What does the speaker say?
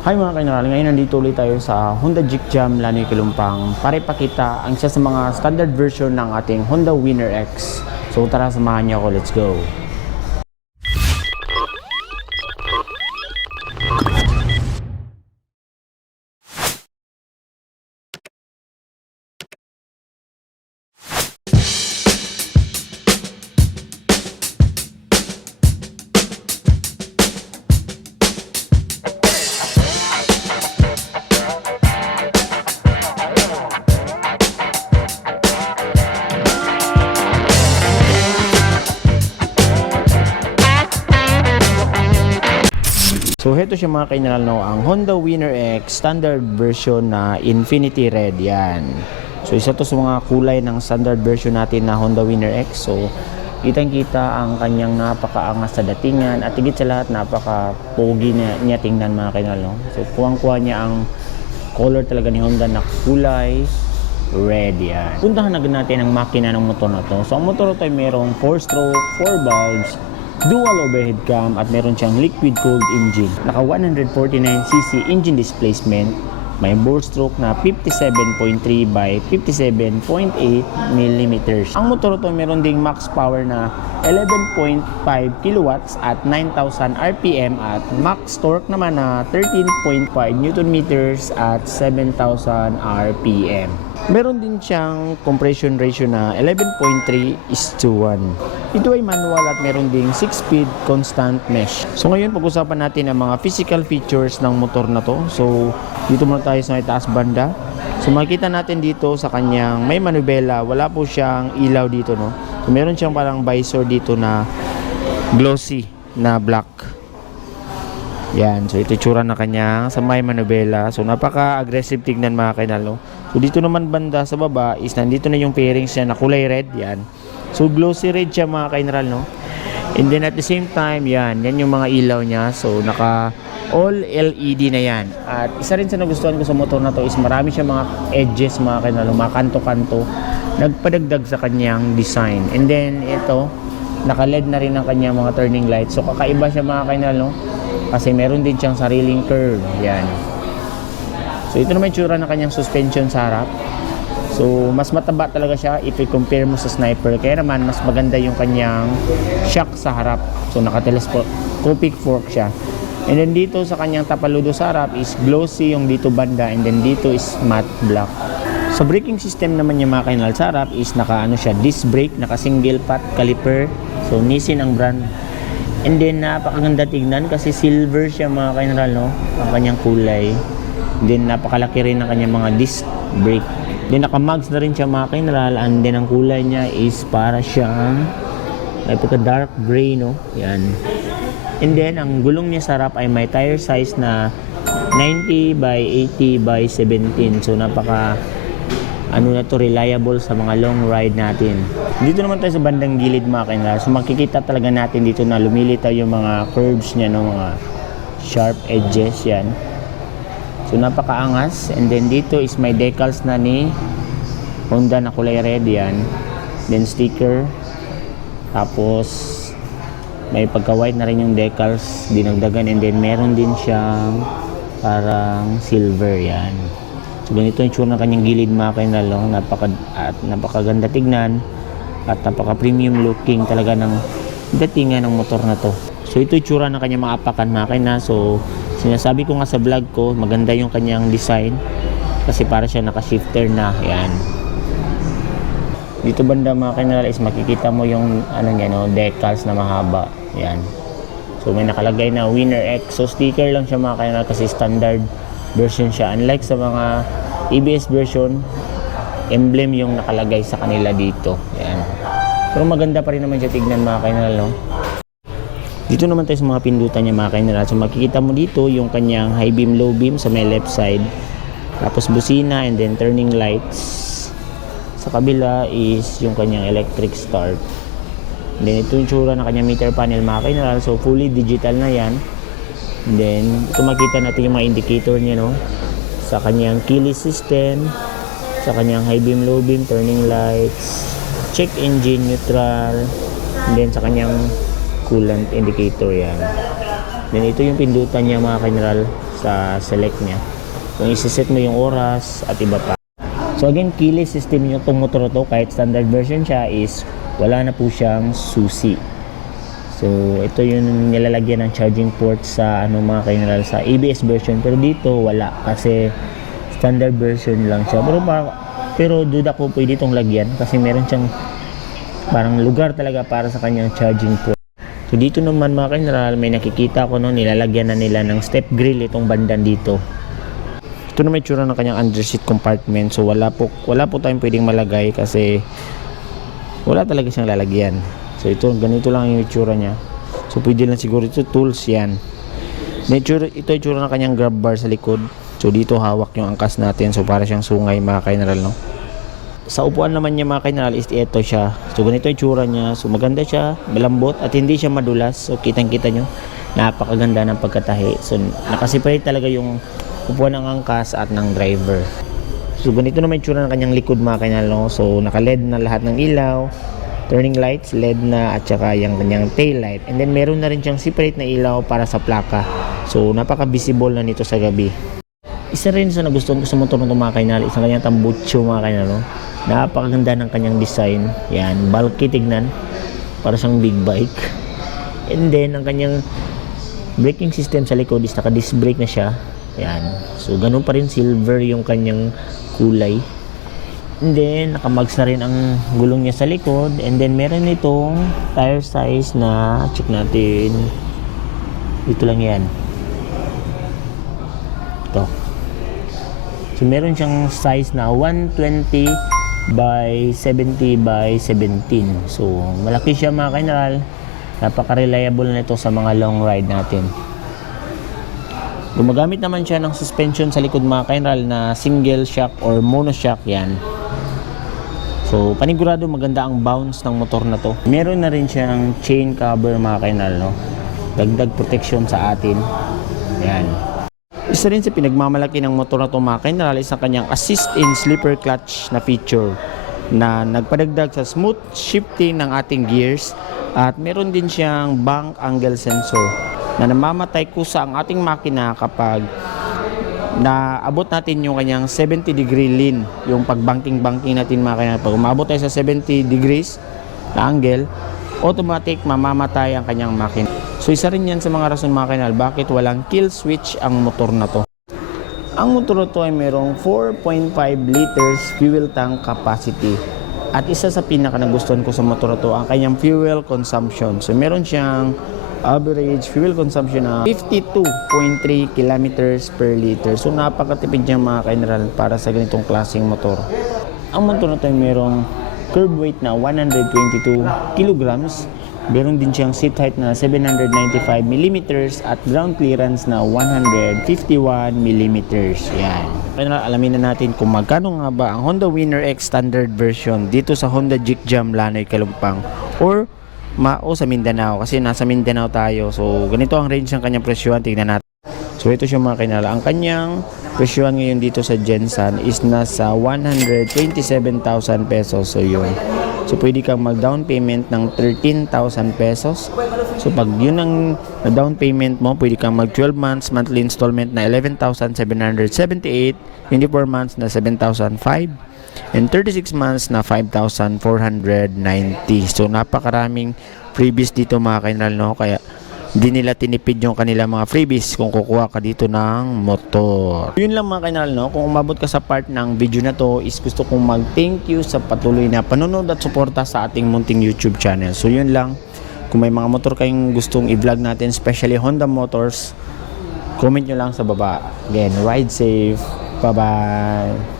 Hi mga kaineral, ngayon nandito ulit tayo sa Honda Jeep Jam Lanoy Kilumpang para ipakita ang isa sa mga standard version ng ating Honda Winner X. So tara, samahan niyo ako, let's go! So heto siya mga kaineral, no, ang Honda Winner X standard version na Infinity Red yan. So isa to sa mga kulay ng standard version natin na Honda Winner X. So kitang-kita ang kanyang napakaangas sa datingan at higit sa lahat napaka-pogi niya tingnan mga kaineral, no. So kuwang-kuha niya ang color talaga ni Honda na kulay red yan. Puntahan agad natin ang makina ng motor na to. So ang motor na to ay merong 4-stroke, 4 valves, dual overhead cam at meron siyang liquid cooled engine. Naka 149cc engine displacement. May bore stroke na 57.3 by 57.8 mm. Ang motor ito meron ding max power na 11.5 kilowatts at 9,000 RPM at max torque naman na 13.5 Nm at 7,000 RPM. Meron din siyang compression ratio na 11.3:1. Ito ay manual at meron ding 6-speed constant mesh. So ngayon pag-usapan natin ang mga physical features ng motor na to. So dito muna tayo sa may taas banda. So makikita natin dito sa kanyang may manubela, wala po siyang ilaw dito, no. So meron siyang parang visor dito na glossy na black. Yan, so ito tsura na kanya sa may manubela. So napaka-aggressive tignan mga kainal, no? So dito naman banda sa baba is nandito na yung fairings niya na kulay red, yan. So glossy red siya mga kainal, no? And then at the same time, yan yung mga ilaw niya. So naka all LED na yan. At isa rin sa nagustuhan ko sa motor na to is marami siya mga edges mga kainal, mga kanto-kanto. Nagpadagdag sa kanyang design. And then ito, naka-LED na rin ang kanyang mga turning lights. So kakaiba siya mga kainal, no? Kasi meron din siyang sariling curve. Yan. So ito naman yung tsura ng kanyang suspension sa harap. So mas mataba talaga siya if i-compare mo sa Sniper. Kaya naman mas maganda yung kanyang shock sa harap. So naka-telescopic fork siya. And then dito sa kanyang tapaludo sa harap is glossy yung dito banda. And then dito is matte black. Sa braking system naman niya mga kainal sa harap is naka siya, disc brake, naka single pot caliper. So Nissin ang brand. And then napakaganda tignan kasi silver siya mga kainal, no, ang kanyang kulay. Then napakalaki rin ang kanyang mga disc brake. Then naka-mags na rin siya mga kainal. And then ang kulay niya is para siyang may pagka dark gray, no. Yan. And then ang gulong niya sa harap ay may tire size na 90 by 80 by 17. So napaka na to, reliable sa mga long ride natin. Dito naman tayo sa bandang gilid mga kainal. So makikita talaga natin dito na lumilitaw yung mga curves niya, no, mga sharp edges yan. So napakaangas. And then dito is may decals na ni Honda na kulay red yan. Then sticker. Tapos may pagka-white na rin yung decals dinagdagan. And then meron din siyang parang silver yan. So ganito yung tsura ng kanyang gilid mga kainal, no? Napakaganda tignan at napaka-premium looking talaga ng datingan ng motor na to. So ito yung tsura ng kanyang mga apakan mga kainal. So sinasabi ko nga sa vlog ko, maganda yung kanyang design kasi para siya naka-shifter na. Yan. Dito banda mga kainal is makikita mo yung niya, no, decals na mahaba. Yan. So may nakalagay na Winner X. So sticker lang siya mga kainal kasi standard version siya. Unlike sa mga ABS version, emblem yung nakalagay sa kanila dito. Yan. Pero maganda pa rin naman siya tignan mga kainal, no? Dito naman tayo sa mga pindutan niya mga kainal. So makikita mo dito yung kanyang high beam, low beam sa may left side. Tapos busina and then turning lights. Sa kabila is yung kanyang electric start. And then ito yung tsura ng kanyang meter panel mga kainal. So fully digital na yan. And then ito makita natin yung mga indicator niya, no, sa kanyang keyless system, sa kanyang high beam, low beam, turning lights, check engine, neutral, and then sa kanyang coolant indicator yan. Then ito yung pindutan niya mga kainal sa select niya. Kung isi-set mo yung oras at iba pa. So again, keyless system nyo itong motor to, kahit standard version siya, is wala na po siyang susi. So ito yung nilalagyan ng charging port sa mga kailangan sa ABS version, pero dito wala kasi standard version lang siya. Pero duda ko pwede itong lagyan kasi meron siyang parang lugar talaga para sa kanyang charging port. So dito naman mga kailangan, may nakikita ko nilalagyan na nila ng step grill itong bandan dito. Ito na may tsura ng kanyang underseat compartment. So wala po tayong pwedeng malagay kasi wala talaga siyang lalagyan. So ito, ganito lang yung itsura niya. So pwede lang siguro ito tools yan. Ito itsura ng kanyang grab bar sa likod. So dito hawak yung angkas natin. So para siyang sungay mga kaineral, no? Sa upuan naman niya mga kaineral is ito siya. So ganito yung itsura niya. So maganda siya, malambot at hindi siya madulas. So kitang-kita nyo, napakaganda ng pagkatahi. So nakaseparate talaga yung upuan ng angkas at ng driver. So ganito naman itsura ng kanyang likod mga kaineral, no? So naka-LED na lahat ng ilaw, turning lights, LED na, at saka yung kanyang tail light. And then meron na rin siyang separate na ilaw para sa plaka. So napaka-visible na nito sa gabi. Isa rin sa nagustuhan ko sa motor na ito mga kaineral, isang kanyang tambucho mga kaineral, no? Napakaganda ng kanyang design. Yan, bulky tignan, para siyang big bike. And then ang kanyang braking system sa likod is naka-disc brake na siya. Yan. So ganun pa rin, silver yung kanyang kulay. And then nakamags na rin ang gulong niya sa likod. And then meron itong tire size na, check natin, dito lang yan, ito. So meron siyang size na 120 by 70 by 17. So malaki siya mga kaineral. Napaka-reliable na ito sa mga long ride natin. Gumagamit naman siya ng suspension sa likod mga kaineral na single shock or mono shock yan. So panigurado maganda ang bounce ng motor na to. Meron na rin siyang chain cover mga kaineral, no? Dagdag protection sa atin. Yan. Isa rin sa pinagmamalaki ng motor na to mga kaineral is ang kanyang assist in slipper clutch na feature na nagpadagdag sa smooth shifting ng ating gears, at meron din siyang bank angle sensor na namamatay kusa ang ating makina kapag naabot natin yung kanyang 70 degree lean, yung pagbanking natin mga kaineral. Pag umabot tayo sa 70 degrees na angle, automatic mamamatay ang kanyang makina. So isa rin yan sa mga rason mga kaineral bakit walang kill switch ang motor na to. Ang motor na to ay merong 4.5 liters fuel tank capacity. At isa sa pinaka nagustuhan ko sa motor na to, ang kanyang fuel consumption. So meron siyang average fuel consumption na 52.3 kilometers per liter. So napakatipid niya mga kaineral para sa ganitong klaseng motor. Ang motor na to ay merong curb weight na 122 kilograms. Meron din siyang seat height na 795 mm at ground clearance na 151 mm. Yan. Kaya alamin na natin kung magkano nga ba ang Honda Winner X standard version dito sa Honda Jeep Jam Lanoy, Kalumpang or sa Mindanao, kasi nasa Mindanao tayo. So ganito ang range ng kanyang presyohan. Tingnan natin. So ito siya mga kaineral. Ang kanyang presyohan ngayon dito sa Gensan is nasa 127,000 pesos. So yun. So pwede kang mag-down payment ng 13,000 pesos. So pag yun ang down payment mo, pwede kang mag 12 months monthly installment na 11,778, 24 months na 7,005, and 36 months na 5,490. So napakaraming freebies dito mga kaineral, no? Kaya hindi nila tinipid yung kanilang mga freebies kung kukuha ka dito ng motor. Yun lang mga kaineral, no? Kung umabot ka sa part ng video na to, is gusto kong mag-thank you sa patuloy na panonood at suporta sa ating munting YouTube channel. So yun lang. Kung may mga motor kayong gustong i-vlog natin, especially Honda Motors, comment nyo lang sa baba. Again, ride safe. Bye-bye.